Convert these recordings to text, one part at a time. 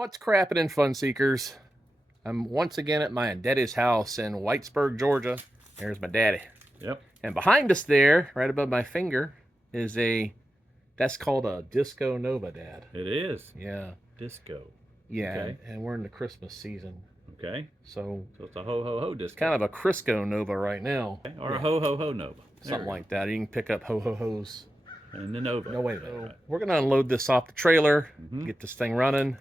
What's crappin' in Fun Seekers? I'm once again at my daddy's house in Whitesburg, Georgia. There's my daddy. Yep. And behind us there, right above my finger, is that's called a Disco Nova, Dad. It is. Yeah. Disco. Yeah, Okay. and we're in the Christmas season. Okay. So it's a ho-ho-ho disco. Kind of a Crisco Nova right now. Okay. Or a ho-ho-ho Nova. Something like that. You can pick up ho-ho-hos. And the Nova. No way. So we're going to unload this off the trailer, get this thing running,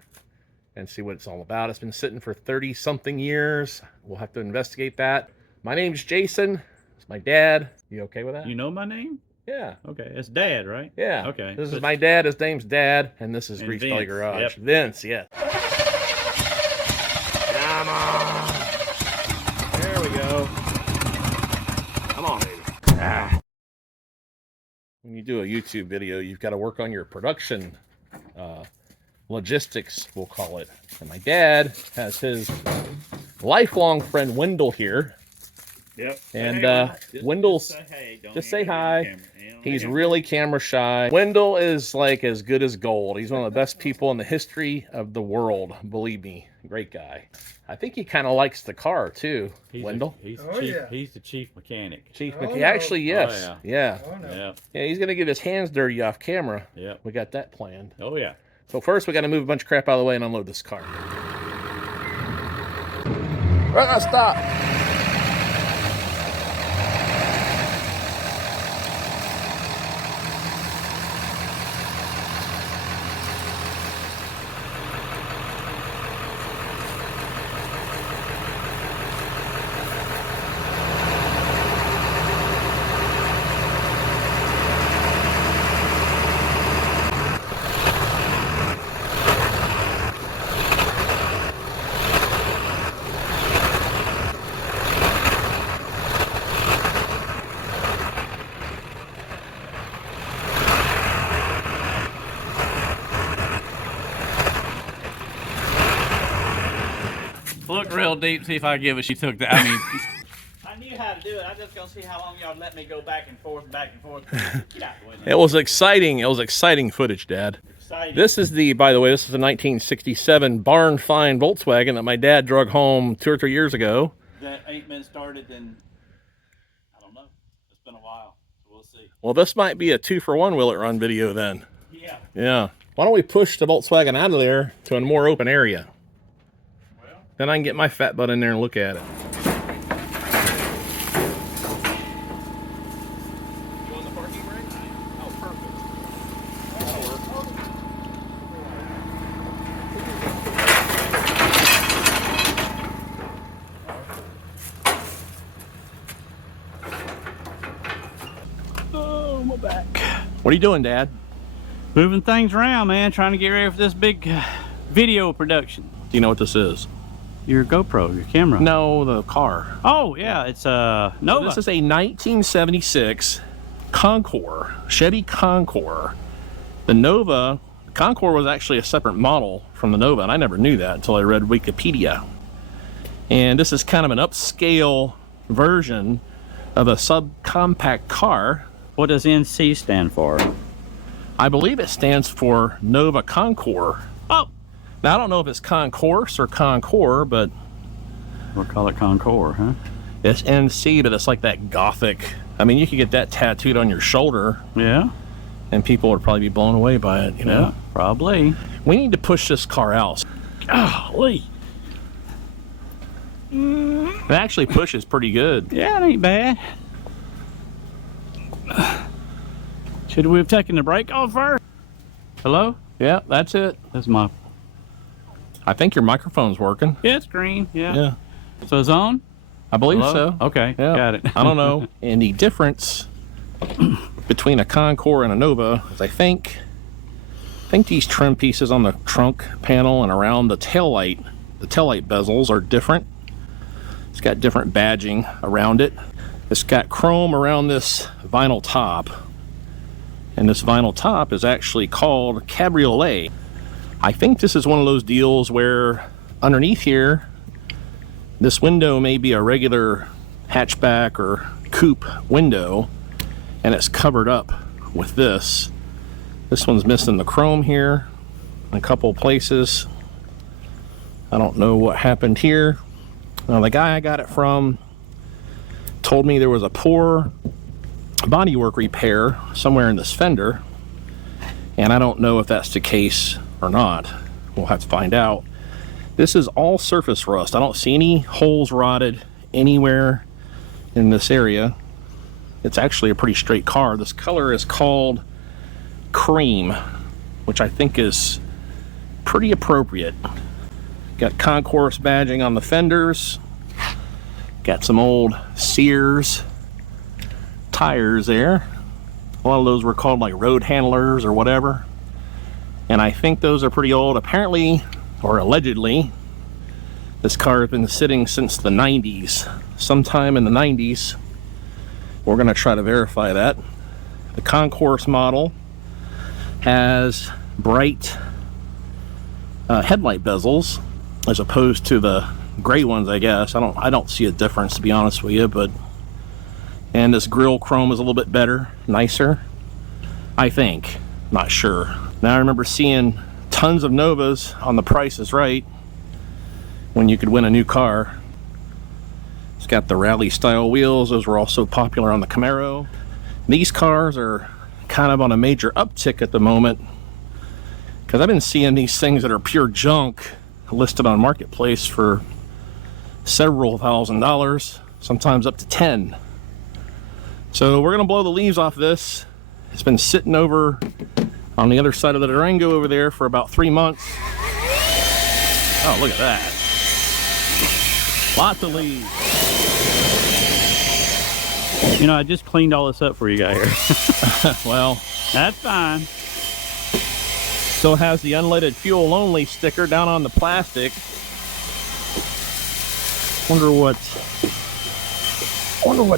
and see what it's all about. It's been sitting for 30-something years. We'll have to investigate that. My name's Jason. It's my dad. You okay with that? You know my name? Yeah. Okay. It's Dad, right? Yeah. Okay. This is my dad. His name's Dad. And this is Greasebelly Garage. Yep. Vince, yeah. Come on. There we go. Come on, baby. Ah. When you do a YouTube video, you've got to work on your production logistics, we'll call it. And my dad has his lifelong friend Wendell here. Yep. And Wendell's just say hi. He's really camera shy. Wendell is like as good as gold. He's one of the best people in the history of the world. Believe me, great guy. I think he kind of likes the car too. Wendell. He's the chief mechanic. Chief mechanic. Actually, yes. Oh, yeah. Oh, no. Yeah. He's gonna get his hands dirty off camera. Yeah. We got that planned. Oh yeah. So first, we got to move a bunch of crap out of the way and unload this car. Stop. Look real deep, see if I give it. She took that. I mean, I knew how to do it. I'm just gonna see how long y'all let me go back and forth and back and forth. Get out the way now. It was exciting. It was exciting footage, Dad. Exciting. This is by the way, this is a 1967 barn find Volkswagen that my dad drug home 2 or 3 years ago. That ain't been started in, I don't know. It's been a while, so we'll see. Well, this might be a 2-for-1 will it run video then. Yeah. Yeah. Why don't we push the Volkswagen out of there to a more open area? Well, Then I can get my fat butt in there and look at it. You on the parking brake? Oh, perfect. That'll work. Oh, my back. What are you doing, Dad? moving things around, man. Trying to get ready for this big video production. Do you know what this is? Your GoPro, your camera. No, the car. Oh, yeah, it's Nova. So this is a 1976 Concours, Chevy Concours. The Nova, Concours was actually a separate model from the Nova, and I never knew that until I read Wikipedia. And this is kind of an upscale version of a subcompact car. What does NC stand for? I believe it stands for Nova Concours. Oh! Now, I don't know if it's Concours or Concours, but We'll call it Concours, huh? it's NC, but it's like that gothic. I mean, you could get that tattooed on your shoulder, Yeah. and people would probably be blown away by it, you know? Yeah, probably. We need to push this car out. Golly. It actually pushes pretty good. Yeah, it ain't bad. Should we have taken the brake off first? Hello? Yeah, that's it. That's my... I think your microphone's working. Yeah, it's green. Yeah. Yeah, So it's on? I believe Hello? so. Okay, Yeah. got it. I don't know. And the difference between a Concours and a Nova is I think these trim pieces on the trunk panel and around the taillight bezels are different. It's got different badging around it. It's got chrome around this vinyl top. And this vinyl top is actually called Cabriolet. I think this is one of those deals where underneath here, this window may be a regular hatchback or coupe window, and it's covered up with this. This one's missing the chrome here in a couple places. I don't know what happened here. The guy I got it from told me there was a poor bodywork repair somewhere in this fender, and I don't know if that's the case or not. We'll have to find out. This is all surface rust. I don't see any holes rotted anywhere in this area. It's actually a pretty straight car. This color is called cream, which I think is pretty appropriate. Got Concours badging on the fenders. Got some old Sears tires there. A lot of those were called like road handlers or whatever. And I think those are pretty old. Apparently, or allegedly, this car has been sitting since the 90s. Sometime in the 90s. We're going to try to verify that. The Concours model has bright headlight bezels as opposed to the gray ones, I guess. I don't see a difference, to be honest with you, and this grille chrome is a little bit better, nicer, I think. Not sure. Now I remember seeing tons of Novas on The Price is Right when you could win a new car. It's got the rally style wheels. Those were also popular on the Camaro. These cars are kind of on a major uptick at the moment because I've been seeing these things that are pure junk listed on Marketplace for several $1,000s, sometimes up to 10. So we're gonna blow the leaves off this. It's been sitting over on the other side of the Durango over there for about 3 months. Oh, look at that. Lots of leaves. You know, I just cleaned all this up for you guys here. Well, that's fine. Still has the unleaded fuel only sticker down on the plastic. Wonder what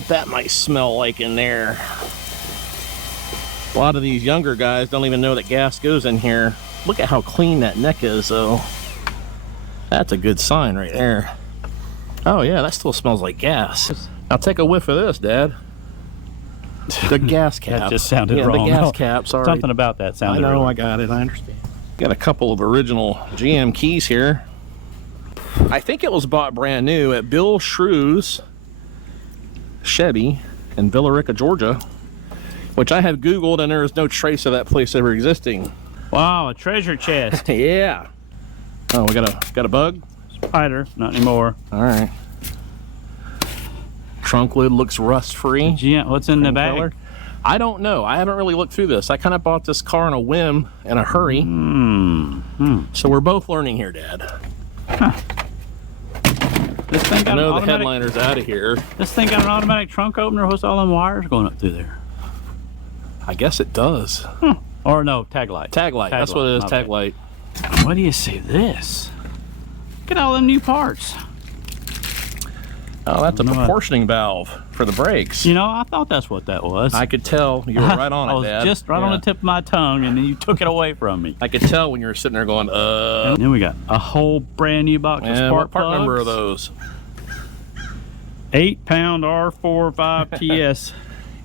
that might smell like in there. A lot of these younger guys don't even know that gas goes in here. Look at how clean that neck is, though. That's a good sign right there. Oh yeah, that still smells like gas. Now take a whiff of this, Dad. The gas caps. That just sounded wrong. The gas caps are something about that sounded I know, wrong. I got it, I understand. Got a couple of original GM keys here. I think it was bought brand new at Bill Shrew's Chevy in Villa Rica, Georgia, which I have Googled and there is no trace of that place ever existing. Wow, a treasure chest. Yeah. Oh, we got a bug? Spider, not anymore. All right. Trunk lid looks rust free. GM, what's in the bag? Color. I don't know. I haven't really looked through this. I kind of bought this car in a whim, in a hurry. So we're both learning here, Dad. Huh. This thing got I know an the automatic, headliner's out of here. This thing got an automatic trunk opener. What's all them wires going up through there? I guess it does. Or no, tag light. Tag light. That's what it is, tag light. What do you see this? Look at all them new parts. Oh, that's a proportioning valve for the brakes. You know, I thought that's what that was. I could tell. You were right on it, I was Dad. just right on the tip of my tongue, and then you took it away from me. I could tell when you were sitting there going, And then we got a whole brand new box of spark what part plugs. number are those? 8-pound R45 TS.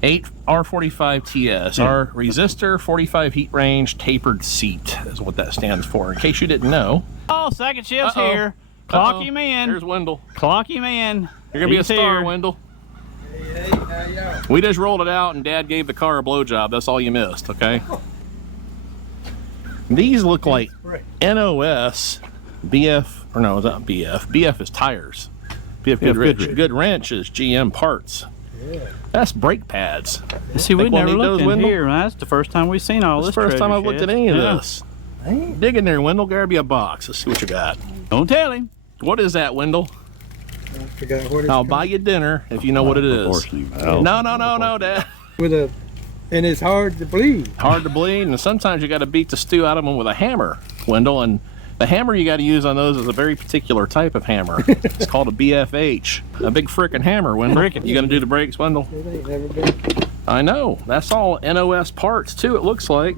8 R45 TS. Our resistor 45 heat range tapered seat is what that stands for, in case you didn't know. Oh, second shift's here. Clock him in. There's Wendell. Clock him in. You're gonna be a star, here. Wendell. We just rolled it out and Dad gave the car a blowjob. That's all you missed, okay? These look like NOS BF, or no, it's not BF. BF is tires. BF Good Wrench is GM parts. Yeah. That's brake pads. See, we never looked in Wendell? here. That's the first time we've seen all this. It's the first time I've looked at any of Yeah. this. Dig in there, Wendell. Grab you a box. Let's see what you got. Don't tell him. What is that, Wendell? I forgot what it's I'll called. buy you dinner if you know what it is. No, Dad. And it's hard to bleed. Hard to bleed, and sometimes you got to beat the stew out of them with a hammer, Wendell. And the hammer you got to use on those is a very particular type of hammer. It's called a BFH, a big frickin' hammer, Wendell. You gonna do the brakes, Wendell? It ain't never been. I know. That's all NOS parts too. It looks like.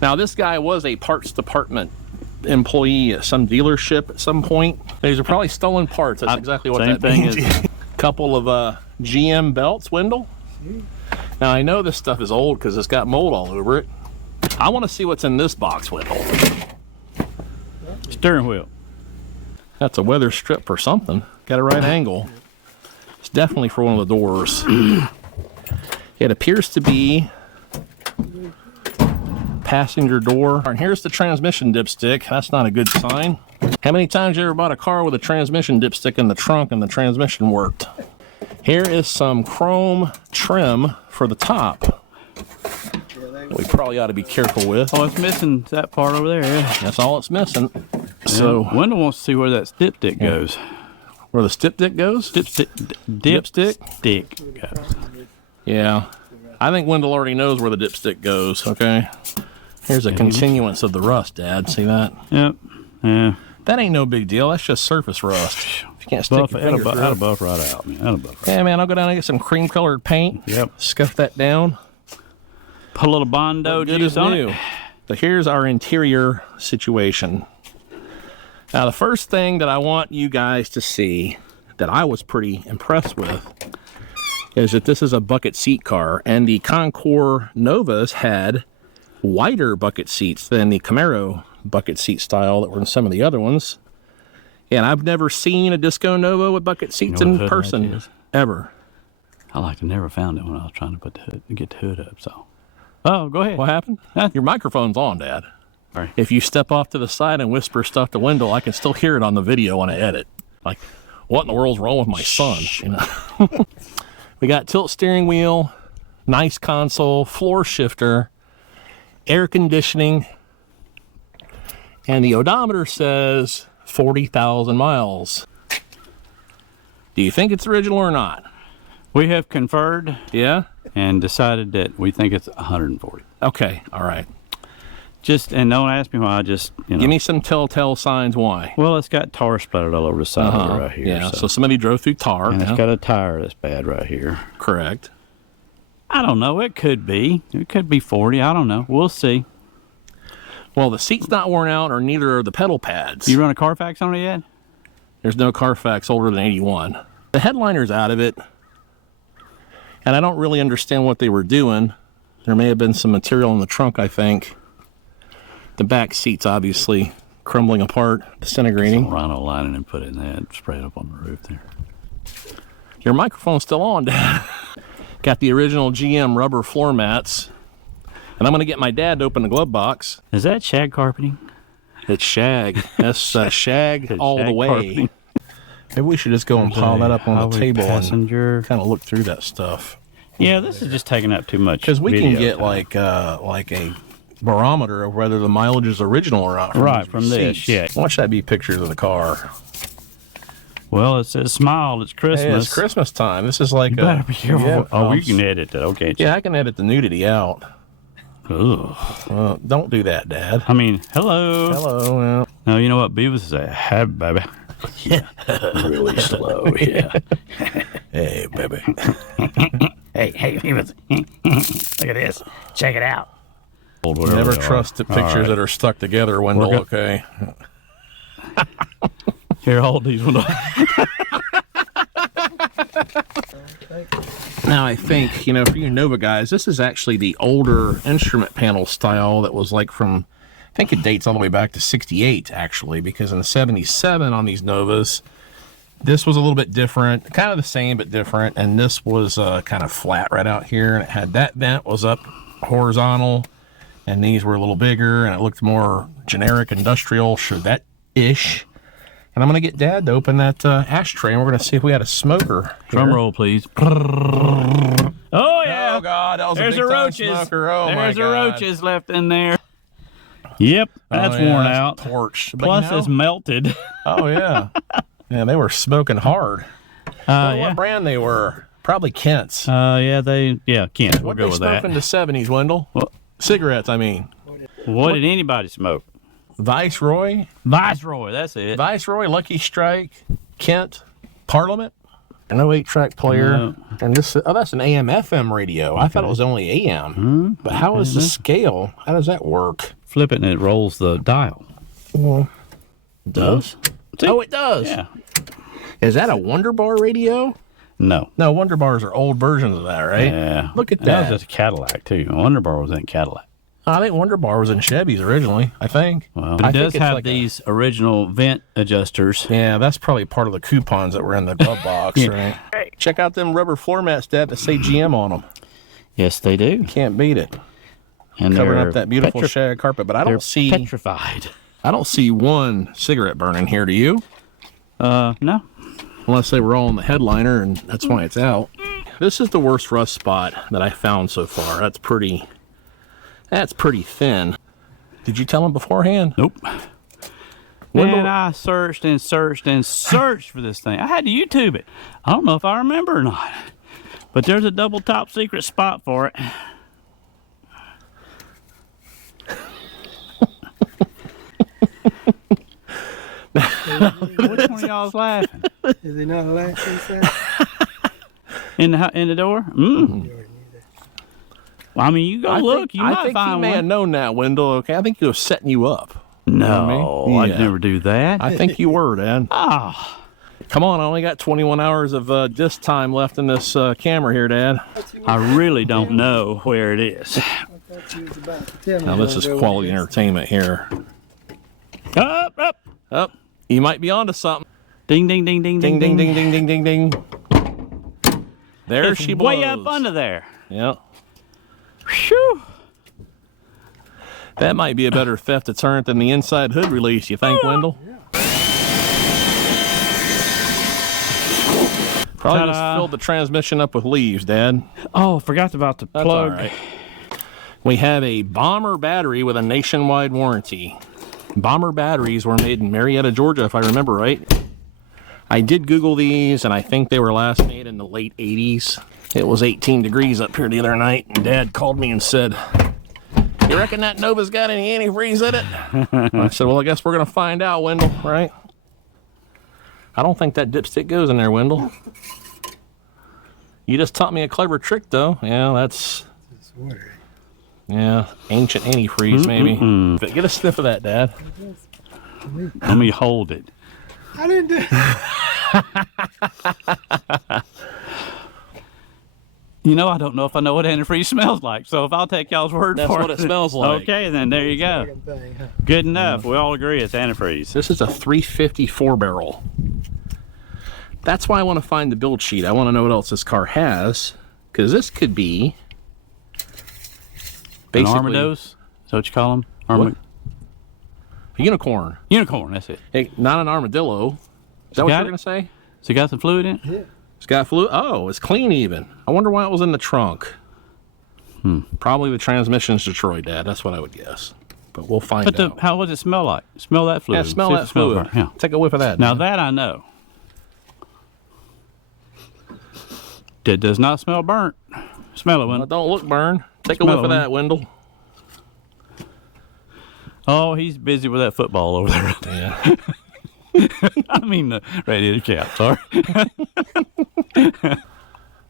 Now this guy was a parts department employee at some dealership at some point. These are probably stolen parts. That's exactly what that means. Couple of GM belts, Wendell. Now I know this stuff is old because it's got mold all over it. I want to see what's in this box, Wendell. Steering wheel. That's a weather strip or something. Got a right angle. It's definitely for one of the doors. It appears to be passenger door. And here's the transmission dipstick. That's not a good sign. How many times you ever bought a car with a transmission dipstick in the trunk and the transmission worked? Here is some chrome trim for the top. We probably ought to be careful with. Oh, it's missing that part over there. Yeah. That's all it's missing. So Wendell wants to see where that dipstick goes. where the dipstick goes? Dipstick goes. Yeah. I think Wendell already knows where the dipstick goes, okay? Here's a continuance of the rust, Dad. See that? Yep. Yeah. That ain't no big deal. That's just surface rust. If you can't stick your finger through That'll it. buff right out, man. That'll buff right Yeah, man, I'll go down and get some cream-colored paint. Yep. Scuff that down. Put a little Bondo Good juice as on new. it. So here's our interior situation. Now, the first thing that I want you guys to see that I was pretty impressed with is that this is a bucket seat car, and the Concours Novas had wider bucket seats than the Camaro bucket seat style that were in some of the other ones. And I've never seen a Disco Nova with bucket seats You know what in hood person, latch is? ever. I like to never found it when I was trying to put the hood, get the hood up. So, oh, go ahead. What happened? Your microphone's on, Dad. Sorry. If you step off to the side and whisper stuff to Wendell, I can still hear it on the video when I edit. Like, what in the world's wrong with my son? You know? We got tilt steering wheel, nice console, floor shifter, air conditioning, and the odometer says 40,000 miles. Do you think it's original or not? We have conferred Yeah? and decided that we think it's 140. Okay, all right. And don't ask me why. I just, you know. Give me some telltale signs why. Well, it's got tar splattered all over the side of it right here. Yeah, so somebody drove through tar. And Yeah. it's got a tire that's bad right here. Correct. I don't know. It could be. It could be 40. I don't know. We'll see. Well, the seat's not worn out, or neither are the pedal pads. You run a Carfax on it yet? There's no Carfax older than 81. The headliner's out of it, and I don't really understand what they were doing. There may have been some material in the trunk, I think. The back seat's obviously crumbling apart, disintegrating. Some rhino lining and put it in that, spray it up on the roof there. Your microphone's still on, Dad. Got the original GM rubber floor mats. And I'm going to get my dad to open the glove box. Is that shag carpeting? It's shag. That's shag It's all the shag way. carpeting. Maybe we should just go and pile that up on the Highway table and passenger. kind of look through that stuff. Yeah, this is just taking up too much. Because we can video get time. like a barometer of whether the mileage is original or not. Right, these from this, receipts. yeah. Why should that be pictures of the car? Well, it says smile. It's Christmas. Hey, it's Christmas time. This is like You better be careful. yeah, Oh, we can edit that. Okay. Yeah, I can edit the nudity out. Ugh. Don't do that, Dad. I mean, hello. Hello. Well, No, you know what Beavis say? Hey, baby. Yeah. Really slow. Yeah. hey, baby. Hey, Beavis. Look at this. Check it out. Never trust the pictures that are stuck together, Wendell. Okay. Here, hold these one. Now, I think, for you Nova guys, this is actually the older instrument panel style that was like from, I think it dates all the way back to 68, actually, because in 77 on these Novas, this was a little bit different, kind of the same, but different, and this was kind of flat right out here, and it had that vent was up horizontal, and these were a little bigger, and it looked more generic, industrial, Chevette-ish. And I'm going to get Dad to open that ashtray, and we're going to see if we had a smoker. Drum roll, please. Oh, yeah. Oh, God, that was There's a big the time roaches. smoker. Oh, There's my the God. roaches left in there. Yep, that's Oh, yeah, worn that's out. Torch. But, Plus, it's melted. Oh, yeah. Yeah, they were smoking hard. Yeah. What brand they were? Probably Kent's. Kent. We'll What go they with smoke that. in the 70s, Wendell? What? Cigarettes, I mean. What did anybody smoke? Viceroy, Viceroy, that's it. Lucky Strike, Kent, Parliament. An 08-track player. No. And this, that's an AM/FM radio. I thought it was only AM. But how is the scale? How does that work? Flip it and it rolls the dial. Well, Does? oh, it does. Yeah. Is that a Wonder Bar radio? No. No, Wonder Bars are old versions of that, right? Yeah. Look at That that. was just a Cadillac, too. Wonder Bar was in Cadillac. I think Wonder Bar was in Chevy's originally, I think. Well, I it think does it's have like these original vent adjusters. Yeah, that's probably part of the coupons that were in the glove box, right? Hey, check out them rubber floor mats, Dad, that say GM on them. Yes, they do. Can't beat it. And Covering they're up that beautiful shag carpet, but I they're don't see petrified. I don't see one cigarette burning here, do you? No. Unless they were all on the headliner and that's why it's out. This is the worst rust spot that I found so far. That's pretty thin. Did you tell him beforehand? Nope. Wendell- Man, I searched and searched and searched for this thing. I had to YouTube it. I don't know if I remember or not. But there's a double top secret spot for it. Which one of y'all's laughing? Is he not laughing inside? In the door? Mm. Well, I mean, you go look. You I might think he find may one. have known that, Wendell. Okay, I think he was setting you up. No, You know what I I'd mean? never do that. I think you were, Dad. Ah, Come on, I only got 21 hours of disc time left in this camera here, Dad. I really don't know where it is. I thought you was about to tell me. Now this is quality entertainment here. Up, up. Oh, you might be onto something. Ding, ding, ding, ding, Ding, ding, ding, ding, ding, ding, ding. There It's she blows. way up under there. Yeah. Whew. That might be a better theft deterrent than the inside hood release, you think, Wendell? Probably just Ta-da. filled the transmission up with leaves, Dad. Oh, forgot about the That's plug. all right. We have a Bomber battery with a nationwide warranty. Bomber batteries were made in Marietta, Georgia, if I remember right. I did Google these, and I think they were last made in the late 80s. It was 18 degrees up here the other night, and Dad called me and said, "You reckon that Nova's got any antifreeze in it?" I said, "Well, I guess we're going to find out, Wendell, right?" I don't think that dipstick goes in there, Wendell. You just taught me a clever trick, though. Yeah, that's... It's water. Yeah, ancient antifreeze, maybe. But get a sniff of that, Dad. Let me hold it. I didn't do You know, I don't know if I know what antifreeze smells like, so if I'll take y'all's word That's for what it smells like. Okay, then there you go. the thing, huh? Good enough. We all agree it's antifreeze. This is a 354 barrel. That's why I want to find the build sheet. I want to know what else this car has, because this could be An basically Armados? Is that what you call them? What? A unicorn. Unicorn, that's it. Hey, not an armadillo. Is that what Got you're it? going to say? So you got some fluid in it? Yeah. It's got fluid. Oh, it's clean even. I wonder why it was in the trunk. Probably the transmission's Detroit, Dad. That's what I would guess. But we'll find But out. how does it smell like? Smell that fluid. Yeah, smell See if that it smells fluid. right. Yeah. Take a whiff of that. Now Dad. that I know. It does not smell burnt. Smell it, Well, Wendell. don't look burn. Take a Smell whiff of it, that, Wendell. Oh, he's busy with that football over there. Yeah. I mean the radiator cap, sorry.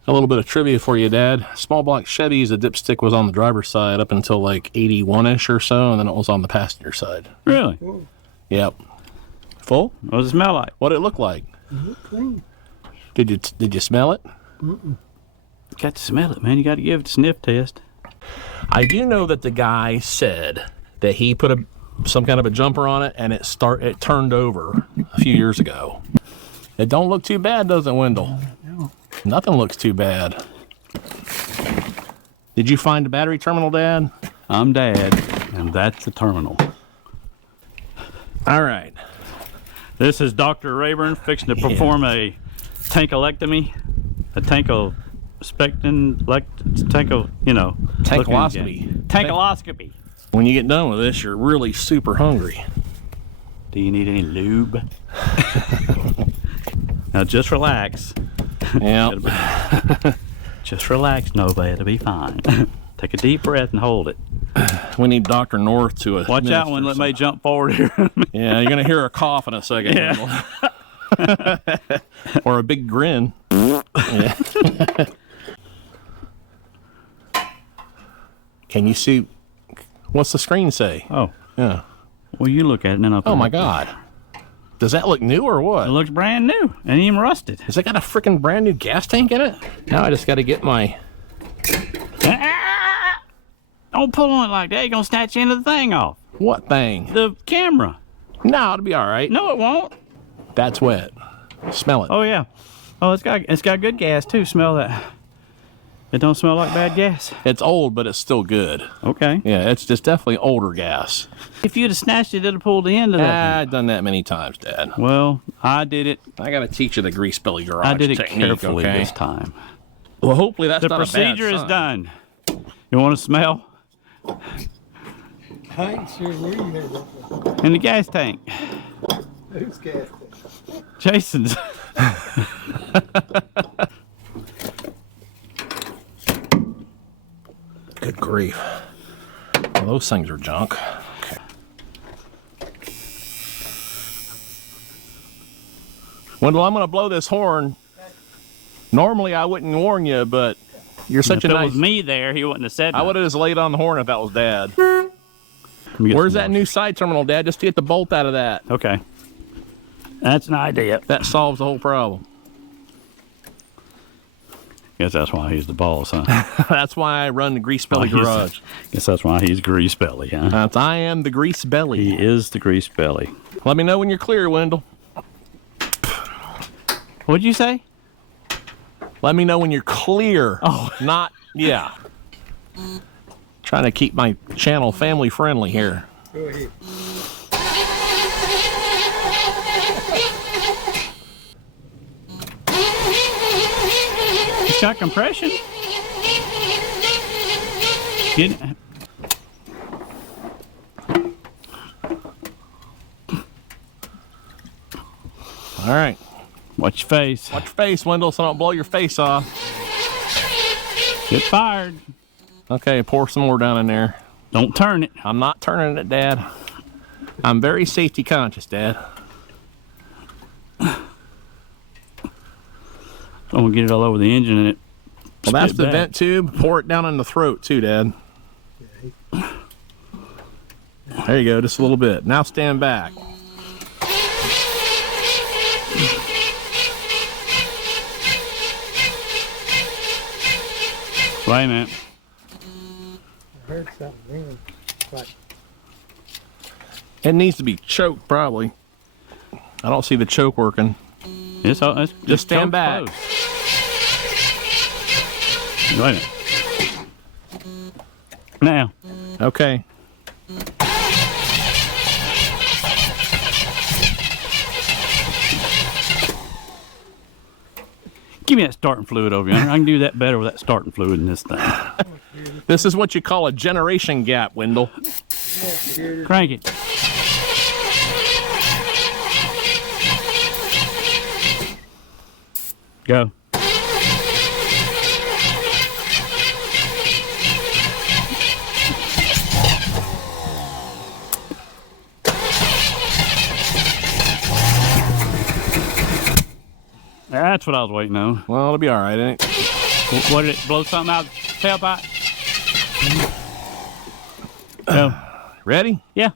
A little bit of trivia for you, Dad. Small block Chevys, the dipstick was on the driver's side up until like 81-ish or so, and then it was on the passenger side. Really? Yep. Full? What does it smell like? What'd it look like? Clean. Did you smell it? Got to smell it, man. You got to give it a sniff test. I do know that the guy said that he put some kind of a jumper on it and it turned over a few years ago. It don't look too bad, does it, Wendell? No. Nothing looks too bad. Did you find the battery terminal, Dad? I'm Dad, and that's the terminal. All right. This is Dr. Rayburn fixing to perform a tankolectomy, a tankoloscopy. Tankoloscopy. Tankoloscopy. When you get done with this, you're really super hungry. Do you need any lube? Now just relax. Yeah. Just relax, Nova. It'll be fine. Take a deep breath and hold it. We need Dr. North to Watch out when it may jump forward here. Yeah, you're going to hear a cough in a second. Yeah. Wendell. Or a big grin. Yeah. Can you see? What's the screen say? Oh, Yeah. well, you look at it and then I'll Oh my God. Does that look new or It what? looks brand new and even rusted. Has it got a freaking brand new gas tank in it? Now I just got to get my... Oh, Don't pull on it like that. You're gonna snatch the end of the thing off. What thing? The camera. No, it'll be all right. No, it won't. That's wet. Smell it. Oh yeah. Oh, it's got good gas too. Smell that. It don't smell like bad gas. It's old, but it's still good. Okay. Yeah, it's just definitely older gas. If you'd have snatched it, it'd have pulled the end of that. I've done that many times, Dad. Well, I did it. I got to teach you the grease belly garage I did it technique, carefully okay? this time. Well, hopefully that's The not a bad procedure is sign. done. You want to smell? I ain't sure where you had that from. In the gas tank. Who's gas tank? Jason's. Good grief. Well, those things are junk. Okay. Wendell, I'm going to blow this horn. Normally, I wouldn't warn you, but you're such If a it nice... was me there, he wouldn't have said I nothing. would have just laid on the horn if that was Dad. Let me get Where's some that more. new side terminal, Dad? Just to get the bolt out of that. Okay. That's an idea. That solves the whole problem. Guess that's why he's the boss, huh? That's why I run the grease belly Oh, he's- garage. Guess that's why he's grease belly, huh? I am the grease belly. He is the grease belly. Let me know when you're clear, Wendell. What'd you say? Let me know when you're clear. Oh. Not, yeah. Trying to keep my channel family friendly here. Go ahead. It's got compression. Get it. All right. Watch your face. Watch your face, Wendell, so I don't blow your face off. Get fired. Okay, pour some more down in there. Don't turn it. I'm not turning it, Dad. I'm very safety conscious, Dad. Don't want to get it all over the engine and it. Well, that's spit the back. vent tube. Pour it down in the throat, too, Dad. There you go, just a little bit. Now stand back. Wait a minute. I heard something then. Like, It needs to be choked, probably. I don't see the choke working. It's Just stand choke's back. closed. Wait a minute. Now. Okay. Give me that starting fluid over yonder. I can do that better with that starting fluid in this thing. This is what you call a generation gap, Wendell. Crank it. Go. That's what I was waiting on. Well, it'll be all right, ain't it? What did it blow something out of the tailpipe? Go. Ready? Yeah.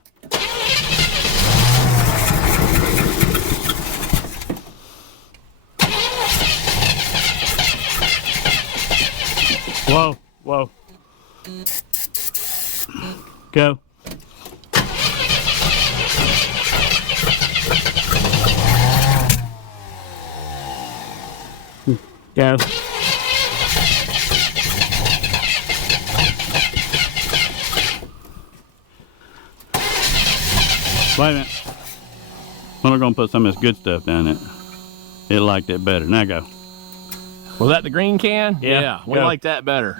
Whoa, whoa. Go. Go. Wait a minute. I'm not gonna put some of this good stuff down it. It liked it better. Now go. Was that the green can? Yeah, we go. like that better.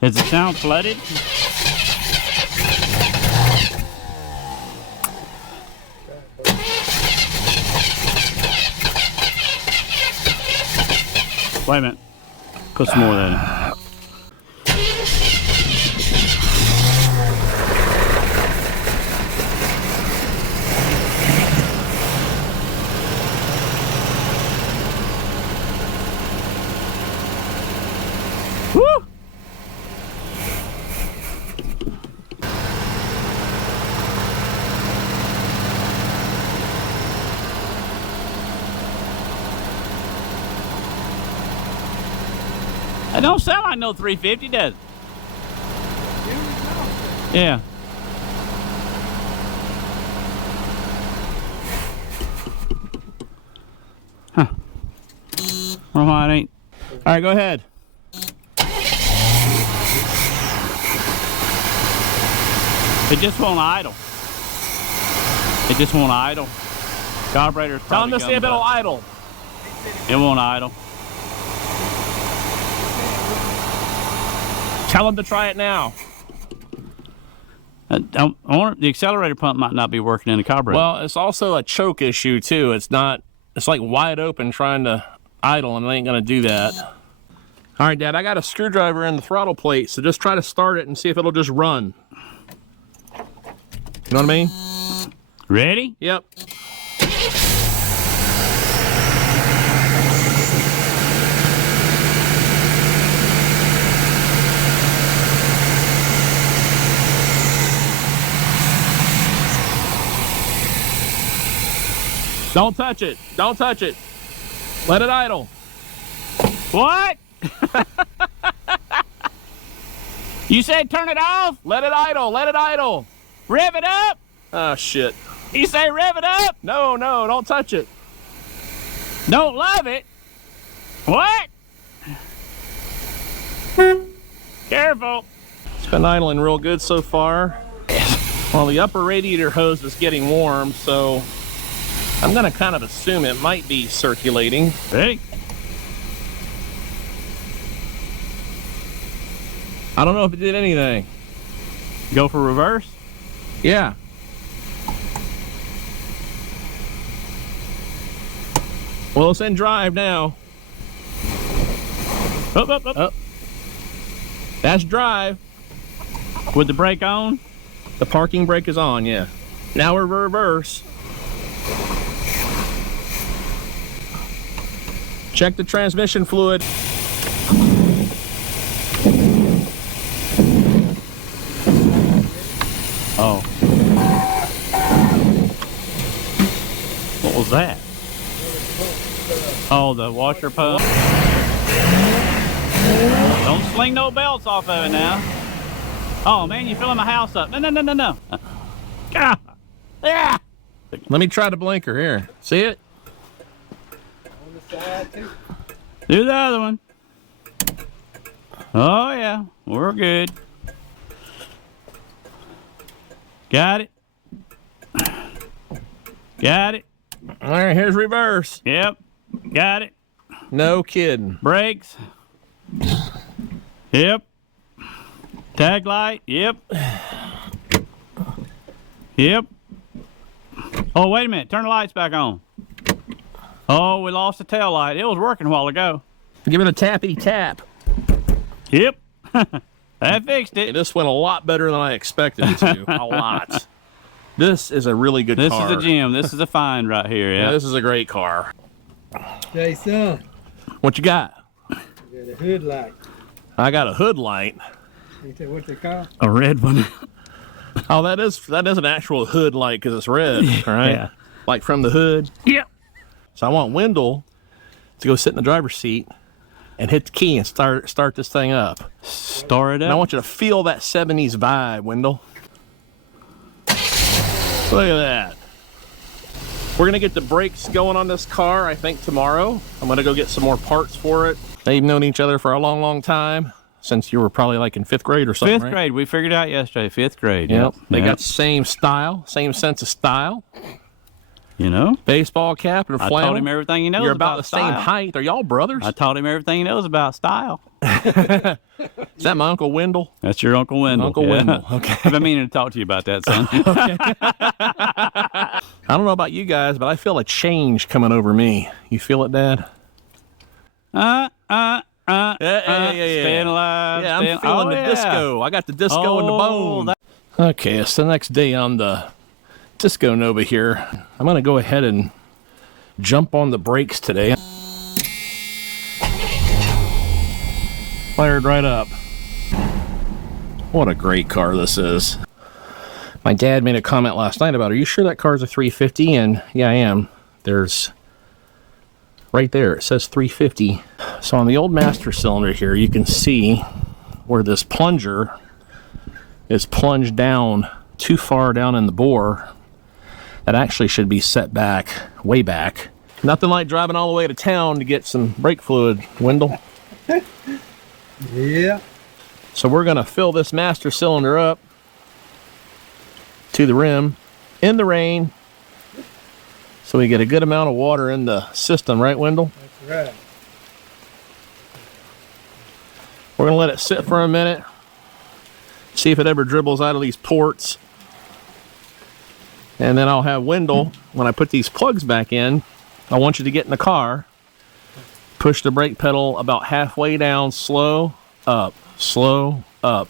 Does it sound flooded? Wait a minute. Put some more of that in. Woo! It don't sound like no 350, does it? Yeah. Huh. Well, why it ain't. All right, go ahead. It just won't idle. It just won't idle. Carburetor's Tell him probably to see if it'll idle. It won't idle. Tell him to try it now. I wonder, the accelerator pump might not be working in the carburetor. Well, it's also a choke issue too. It's not. It's like wide open trying to idle, and it ain't gonna do that. All right, Dad. I got a screwdriver in the throttle plate, so just try to start it and see if it'll just run. You know what I mean? Ready? Yep. Don't touch it. Don't touch it. Let it idle. What? You said turn it off? Let it idle. Let it idle. Rev it up? Oh, shit. You say rev it up? No, no, don't touch it. Don't love it? What? Careful. It's been idling real good so far. Well, the upper radiator hose is getting warm, so I'm gonna kind of assume it might be circulating. Ready? I don't know if it did anything. Go for reverse? Yeah. Well, it's in drive now. Up, up, up. Oh. That's drive. With the brake on? The parking brake is on, yeah. Now we're reverse. Check the transmission fluid. Oh. What was that? Oh, the washer pump. Don't sling no belts off of it now. Oh man, you're filling my house up. No, no, no, no, no. Ah. Yeah. Let me try the blinker here. See it? On the side too. Do the other one. Oh yeah, we're good. Got it. Got it. All right, here's reverse. Yep. Got it. No kidding. Brakes. Yep. Tag light. Yep. Yep. Oh, wait a minute. Turn the lights back on. Oh, we lost the tail light. It was working a while ago. Give it a tappity tap. Yep. That fixed it. This went a lot better than I expected it to. A lot. This is a really good This car. is a gem. This is a find right here. Yeah, Yeah. this is a great car. Jason, What you got? you got a hood light. I got a hood light. Ain't that what they call? A red one. Oh, that is an actual hood light because it's red, right? Yeah. Like from the hood. Yep. So I want Wendell to go sit in the driver's seat and hit the key and start this thing up. Start it And I up. want you to feel that 70s vibe, Wendell. Look at that. We're gonna get the brakes going on this car, I think, tomorrow. I'm gonna go get some more parts for it. They've known each other for a long, long time, since you were probably like in 5th grade or something, Fifth right? grade. We figured out yesterday. 5th grade. Yep. They Yep. got the same style, same sense of style. You know? Baseball cap and a I flannel. told him everything he knows You're about about the style. same height. Are y'all brothers? I taught him everything he knows about style. Is that my Uncle Wendell? That's your Uncle Wendell. Uncle Wendell, okay. I've been meaning to talk to you about that, son. I don't know about you guys, but I feel a change coming over me. You feel it, Dad? Yeah. Yeah. Staying alive. Yeah, I'm staying... feeling oh, the yeah. disco. I got the disco in the bone. that- Okay, it's the next day on the Disco Nova here. I'm going to go ahead and jump on the brakes today. Fired right up. What a great car this is. My dad made a comment last night about, are you sure that car's a 350? And yeah, I am. There's right there, it says 350 So on the old master cylinder here, you can see where this plunger is plunged down too far down in the bore. That actually should be set back, way back. Nothing like driving all the way to town to get some brake fluid, Wendell. Yeah. So we're gonna fill this master cylinder up to the rim in the rain, so we get a good amount of water in the system, right, Wendell? That's right. We're gonna let it sit for a minute, see if it ever dribbles out of these ports. And then I'll have Wendell, when I put these plugs back in, I want you to get in the car, push the brake pedal about halfway down, slow up, slow up.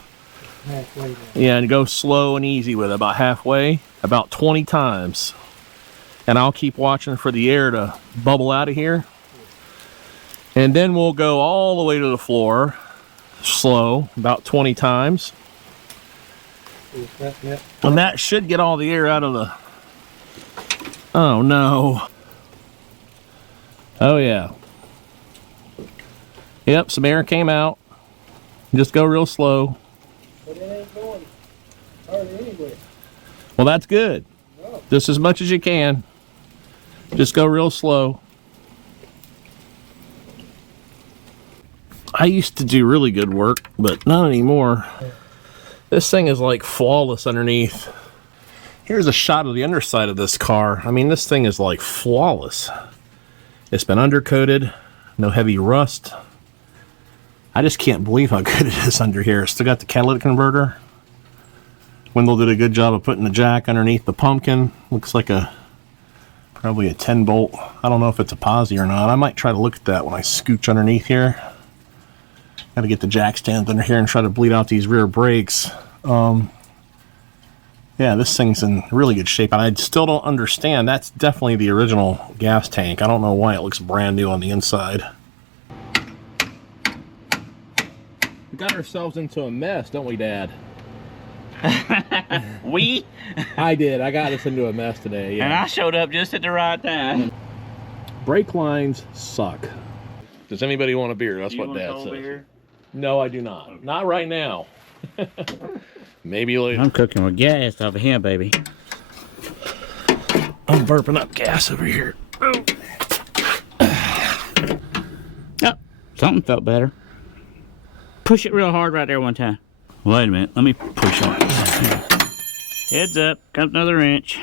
Halfway down. Yeah, and go slow and easy with it, about halfway, about 20 times. And I'll keep watching for the air to bubble out of here. And then we'll go all the way to the floor, slow, about 20 times. Yep. And that should get all the air out of the... Oh, no. Oh, yeah. Yep, some air came out. Just go real slow. But it ain't going hardly anywhere. Well, that's good. No. Just as much as you can. Just go real slow. I used to do really good work, but not anymore. This thing is like flawless underneath. Here's a shot of the underside of this car. I mean, this thing is like flawless. It's been undercoated, no heavy rust. I just can't believe how good it is under here. Still got the catalytic converter. Wendell did a good job of putting the jack underneath the pumpkin. Looks like probably a 10 bolt. I don't know if it's a posi or not. I might try to look at that when I scooch underneath here. Got to get the jack stands under here and try to bleed out these rear brakes. Yeah, this thing's in really good shape, and I still don't understand. That's definitely the original gas tank. I don't know why it looks brand new on the inside. We got ourselves into a mess, don't we, Dad? We? I did. I got us into a mess today, yeah. And I showed up just at the right time. Brake lines suck. Does anybody want a beer? That's what Dad says. Beer? No, I do not. Not right now. Maybe later. I'm cooking with gas over here, baby. I'm burping up gas over here. Oh. Oh, something felt better. Push it real hard right there one time. Wait a minute, let me push on it. Heads up, comes another inch.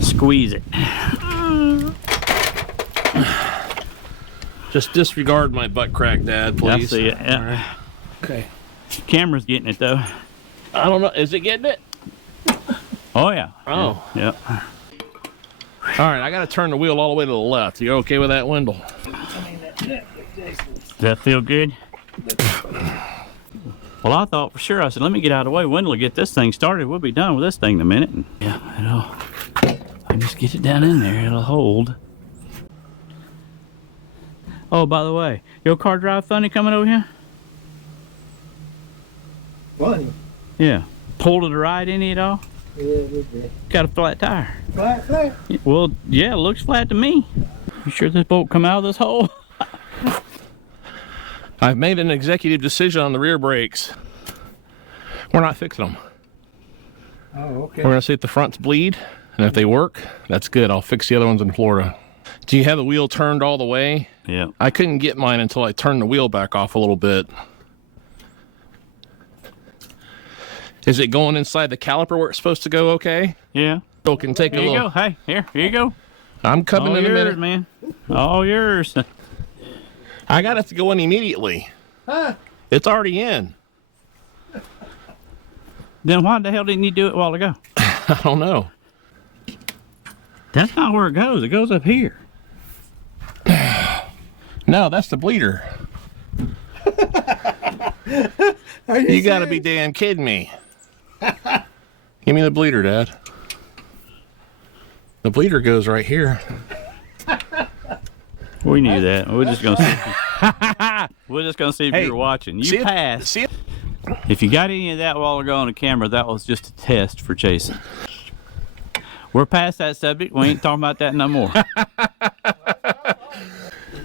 Squeeze it. Just disregard my butt crack, Dad, please. I see it, yeah. All right. Okay. Camera's getting it, though. I don't know. Is it getting it? Oh, yeah. Oh. Yeah. All right, I got to turn the wheel all the way to the left. You okay with that, Wendell? Does that feel good? Well, I thought for sure, I said, let me get out of the way. Wendell will get this thing started. We'll be done with this thing in a minute. And yeah, I just get it down in there. It'll hold. Oh, by the way, your car drive funny coming over here? Funny. Yeah. Pull to the right any at all? Yeah, it would be. Got a flat tire. Flat. Well, yeah, it looks flat to me. You sure this bolt come out of this hole? I've made an executive decision on the rear brakes. We're not fixing them. Oh, okay. We're going to see if the fronts bleed, and if they work, that's good. I'll fix the other ones in Florida. Do you have the wheel turned all the way? Yeah. I couldn't get mine until I turned the wheel back off a little bit. Is it going inside the caliper where it's supposed to go okay? Yeah. So it can take Here a you little... go. Hey, here you go. I'm coming All in a yours, minute. man. All yours. I got it to go in immediately. Huh? It's already in. Then why the hell didn't you do it a while ago? I don't know. That's not where it goes. It goes up here. No, that's the bleeder. You gotta be damn kidding me. Give me the bleeder, Dad. The bleeder goes right here. We knew that. We're just gonna see. We're just gonna see if Hey, you're watching. see You it- passed. See it? If you got any of that while ago on the camera, that was just a test for Jason. We're past that subject. We ain't talking about that no more. You're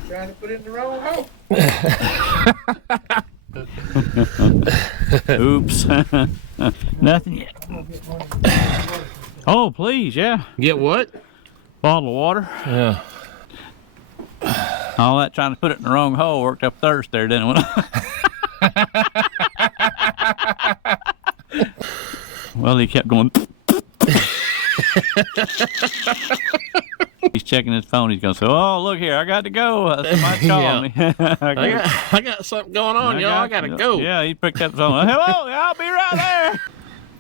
trying to put it in the wrong hole. Oops. Nothing yet. Oh, please, yeah. Get what? Bottle of water. Yeah. All that trying to put it in the wrong hole worked up thirst there, didn't it? Well, he kept going. He's checking his phone. He's going to say, "Oh, look here, I got to go. Somebody's calling me." I got something going on, y'all. I gotta go. Yeah, he picked up the phone. Hello, I'll be right there.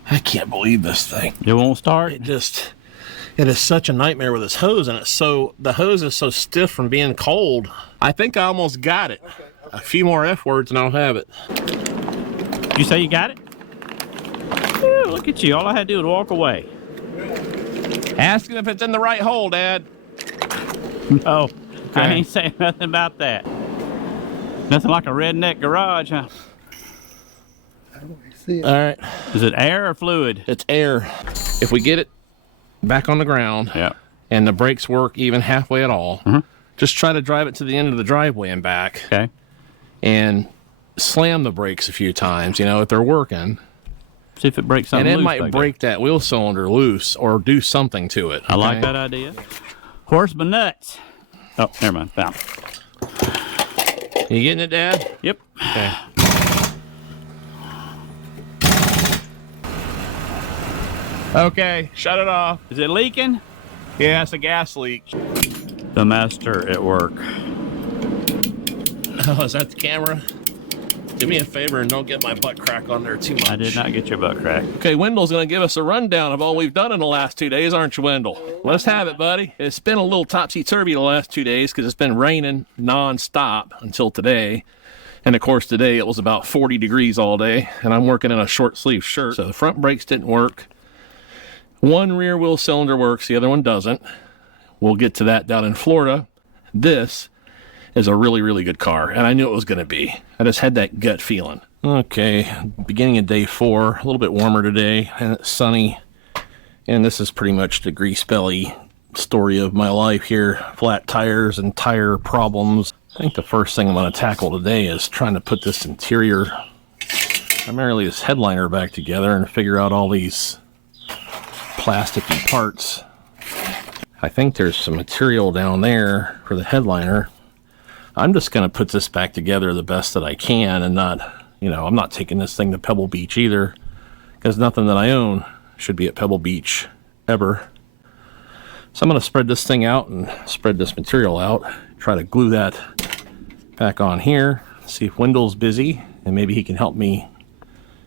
I can't believe this thing. It won't start. It is such a nightmare with this hose, and the hose is so stiff from being cold. I think I almost got it. Okay. A few more F words and I'll have it. You say you got it? Ooh, look at you. All I had to do was walk away. Ask him if it's in the right hole, Dad. No, I ain't saying nothing about that. Nothing like a redneck garage, huh? I don't see it. All right. Is it air or fluid? It's air. If we get it back on the ground, yeah, and the brakes work even halfway at all, just try to drive it to the end of the driveway and back. Okay. And slam the brakes a few times, you know, if they're working. See if it breaks something and it loose might break that wheel cylinder loose or do something to it. I like that idea. Horse my nuts. Oh, never mind. Found it. You getting it, Dad? Yep. Okay. Okay, shut it off. Is it leaking? Yeah, it's a gas leak. The master at work. Oh, is that the camera? Do me a favor and don't get my butt crack on there too much. I did not get your butt crack. Okay, Wendell's going to give us a rundown of all we've done in the last 2 days, aren't you, Wendell? Let's have it, buddy. It's been a little topsy-turvy the last 2 days because it's been raining non-stop until today. And, of course, today it was about 40 degrees all day, and I'm working in a short-sleeve shirt. So the front brakes didn't work. One rear wheel cylinder works, the other one doesn't. We'll get to that down in Florida. This is a really, really good car, and I knew it was going to be. I just had that gut feeling. Okay, beginning of day 4, a little bit warmer today, and it's sunny. And this is pretty much the grease belly story of my life here. Flat tires and tire problems. I think the first thing I'm going to tackle today is trying to put this interior, primarily this headliner, back together and figure out all these plasticky parts. I think there's some material down there for the headliner. I'm just going to put this back together the best that I can and not, you know, I'm not taking this thing to Pebble Beach either, because nothing that I own should be at Pebble Beach ever. So I'm going to spread this thing out and spread this material out, try to glue that back on here, see if Wendell's busy, and maybe he can help me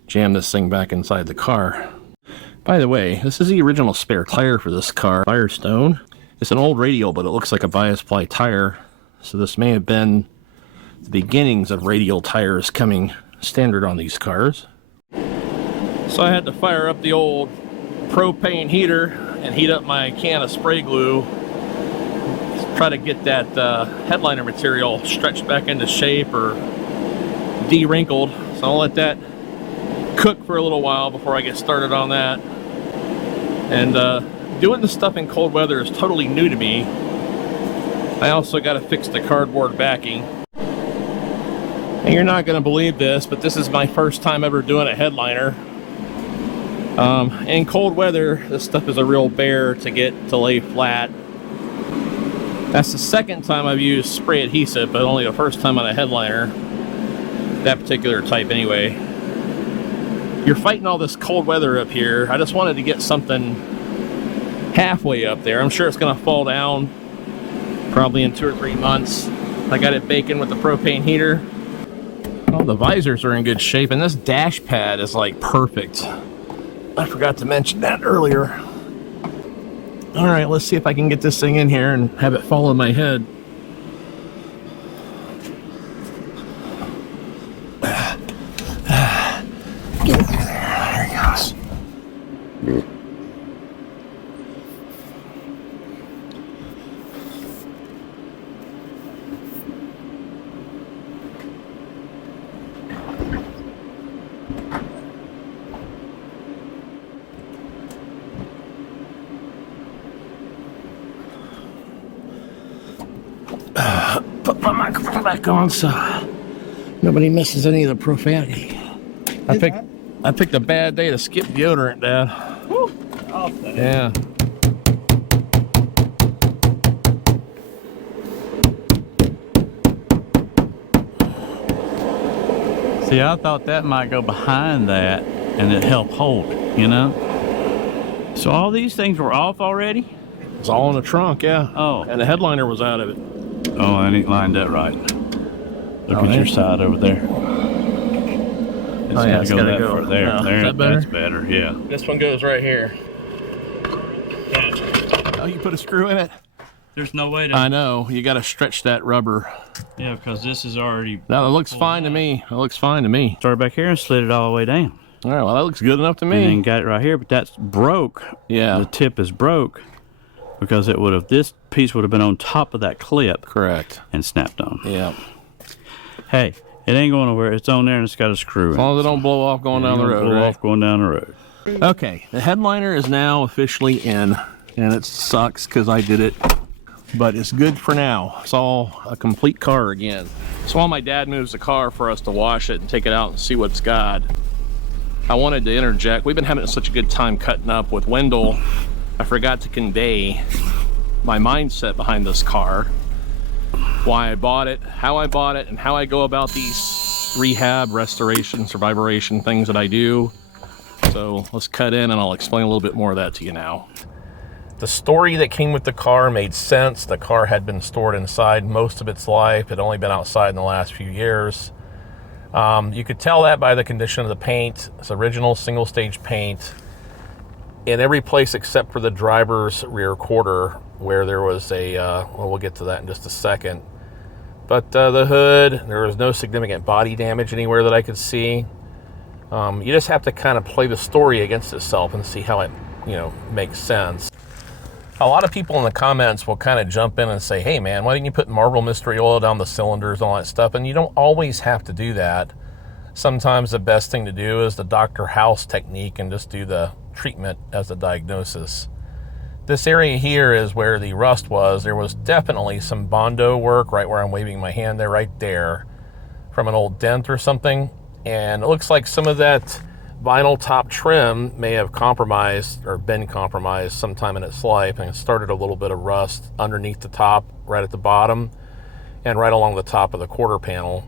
jam this thing back inside the car. By the way, this is the original spare tire for this car, Firestone. It's an old radial, but it looks like a bias ply tire. So this may have been the beginnings of radial tires coming standard on these cars. So I had to fire up the old propane heater and heat up my can of spray glue. Try to get that headliner material stretched back into shape or de-wrinkled. So I'll let that cook for a little while before I get started on that. And doing this stuff in cold weather is totally new to me. I also got to fix the cardboard backing. And you're not going to believe this, but this is my first time ever doing a headliner. In cold weather, this stuff is a real bear to get to lay flat. That's the second time I've used spray adhesive, but only the first time on a headliner. That particular type anyway. You're fighting all this cold weather up here. I just wanted to get something halfway up there. I'm sure it's going to fall down probably in 2 or 3 months. I got it baking with the propane heater. Oh, the visors are in good shape, and this dash pad is like perfect. I forgot to mention that earlier. All right, let's see if I can get this thing in here and have it fall on my head. There he goes. put my microphone back on so nobody misses any of the profanity. I picked a bad day to skip deodorant, Dad. Woo. Awesome. Yeah. See, I thought that might go behind that and it help hold, you know? So all these things were off already? It's all in the trunk, yeah. Oh. And the headliner was out of it. Oh, I ain't lined up right. Look at your side over there. It's gotta go that far. There, No, there. is that better? That's better, yeah. This one goes right here. Oh, you put a screw in it? There's no way to... I know. You got to stretch that rubber. Yeah, because this is already... No, it looks fine to me. It looks fine to me. Started back here and slid it all the way down. All right, well, that looks good enough to me. And then got it right here, but that's broke. Yeah. The tip is broke because it would have... This piece would have been on top of that clip. Correct. And snapped on. Yeah. Hey, it ain't going nowhere. It's on there and it's got a screw in As long as it don't blow off going down the road, blow right? off going down the road. Okay, the headliner is now officially in, and it sucks because I did it, but it's good for now. It's all a complete car again. So while my dad moves the car for us to wash it and take it out and see what it's got, I wanted to interject. We've been having such a good time cutting up with Wendell. I forgot to convey my mindset behind this car, why I bought it, how I bought it, and how I go about these rehab, restoration, survivoration things that I do. So let's cut in and I'll explain a little bit more of that to you now. The story that came with the car made sense. The car had been stored inside most of its life. It had only been outside in the last few years. You could tell that by the condition of the paint. It's original single stage paint in every place except for the driver's rear quarter where there was a, well, we'll get to that in just a second. But the hood, there was no significant body damage anywhere that I could see. You just have to kind of play the story against itself and see how it, makes sense. A lot of people in the comments will kind of jump in and say, hey man, why didn't you put Marble Mystery Oil down the cylinders and all that stuff? And you don't always have to do that. Sometimes the best thing to do is the Dr. House technique and just do the treatment as the diagnosis. This area here is where the rust was. There was definitely some Bondo work right where I'm waving my hand there, right there, from an old dent or something. And it looks like some of that vinyl top trim may have compromised or been compromised sometime in its life, and it started a little bit of rust underneath the top, right at the bottom, and right along the top of the quarter panel.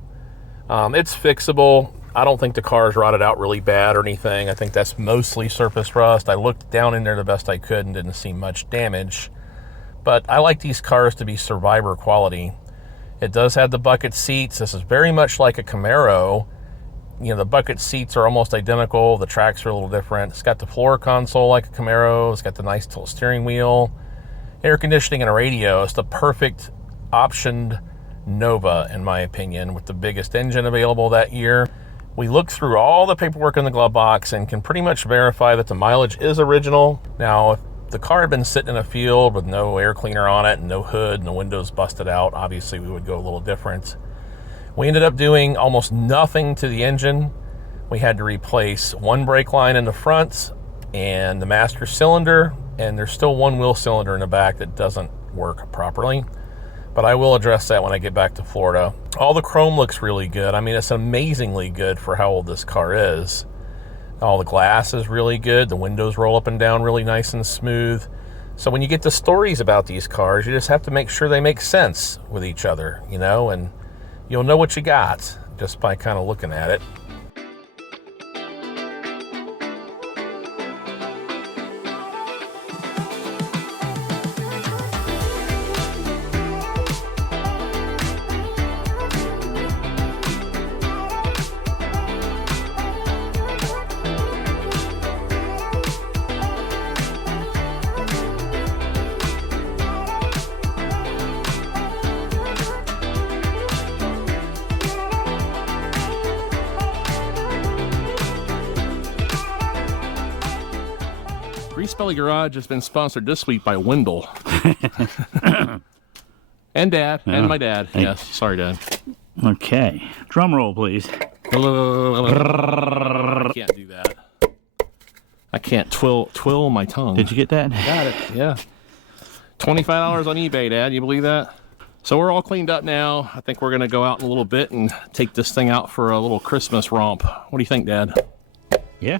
It's fixable. I don't think the car's rotted out really bad or anything. I think that's mostly surface rust. I looked down in there the best I could and didn't see much damage. But I like these cars to be survivor quality. It does have the bucket seats. This is very much like a Camaro. The bucket seats are almost identical. The tracks are a little different. It's got the floor console like a Camaro. It's got the nice tilt steering wheel, air conditioning, and a radio. It's the perfect optioned Nova, in my opinion, with the biggest engine available that year. We looked through all the paperwork in the glove box and can pretty much verify that the mileage is original. Now, if the car had been sitting in a field with no air cleaner on it and no hood and the windows busted out, obviously we would go a little different. We ended up doing almost nothing to the engine. We had to replace one brake line in the front and the master cylinder, and there's still one wheel cylinder in the back that doesn't work properly. But I will address that when I get back to Florida. All the chrome looks really good. I mean, it's amazingly good for how old this car is. All the glass is really good. The windows roll up and down really nice and smooth. So when you get the stories about these cars, you just have to make sure they make sense with each other, and you'll know what you got just by kind of looking at it. Greasebelly Garage has been sponsored this week by Wendell. And Dad, and my dad. Hey. Yes, sorry, Dad. Okay. Drum roll, please. I can't do that. I can't twill my tongue. Did you get that? Got it, yeah. $25 on eBay, Dad. You believe that? So we're all cleaned up now. I think we're going to go out in a little bit and take this thing out for a little Christmas romp. What do you think, Dad? Yeah.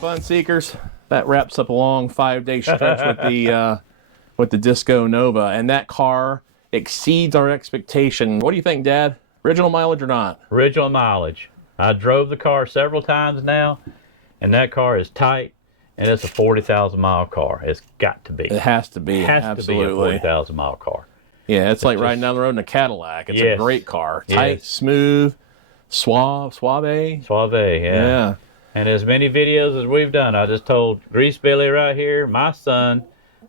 Fun seekers, that wraps up a long 5-day stretch with the Disco Nova, and that car exceeds our expectation. What do you think, Dad? Original mileage or not? Original mileage. I drove the car several times now, and that car is tight, and it's a 40,000 mile car. It's got to be. It has to be. It has absolutely. to be a 40,000 mile car. Yeah, it's like riding down the road in a Cadillac. It's Yes. a great car. Tight, Yes. smooth, suave. Suave, Yeah. And as many videos as we've done, I just told Grease Billy right here, my son,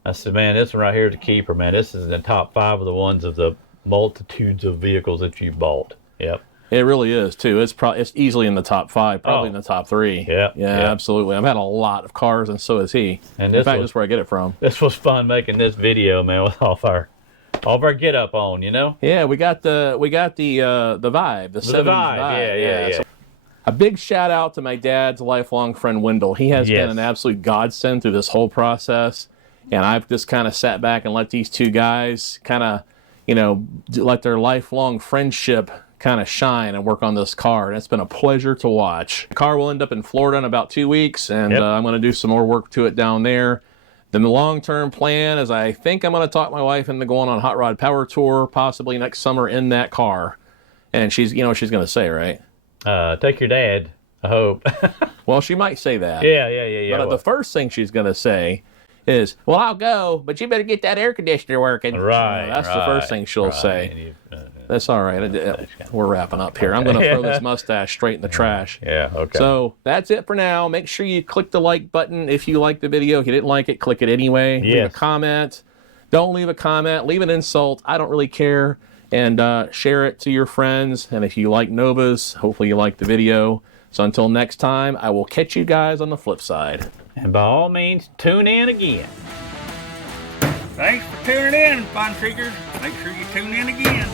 I said, man, this one right here is a keeper, man. This is in the top 5 of the ones of the multitudes of vehicles that you bought. Yep. It really is too. It's easily in the top 5, probably in the top 3. Yeah, absolutely. I've had a lot of cars, and so has he. And in fact, that's where I get it from. This was fun making this video, man, with all of our get up on, you know. Yeah, we got the vibe, the 70s vibe. Yeah. So, a big shout out to my dad's lifelong friend Wendell. He has been an absolute godsend through this whole process, and I've just kind of sat back and let these two guys kind of, let their lifelong friendship kind of shine and work on this car, and it's been a pleasure to watch. The car will end up in Florida in about 2 weeks, and I'm going to do some more work to it down there. The long-term plan is I think I'm going to talk my wife into going on a hot rod power tour, possibly next summer in that car, and she's going to say, right? Take your dad, I hope. Well, she might say that. Yeah. But the first thing she's going to say is, well, I'll go, but you better get that air conditioner working. Right. That's the first thing she'll say. That's all right. We're wrapping up here. I'm going to throw this mustache straight in the trash. Yeah, okay. So that's it for now. Make sure you click the like button if you like the video. If you didn't like it, click it anyway. Yes. Leave a comment. Don't leave a comment. Leave an insult. I don't really care. And share it to your friends. And if you like Novas, hopefully you like the video. So until next time, I will catch you guys on the flip side. And by all means, tune in again. Thanks for tuning in, fun seekers. Make sure you tune in again.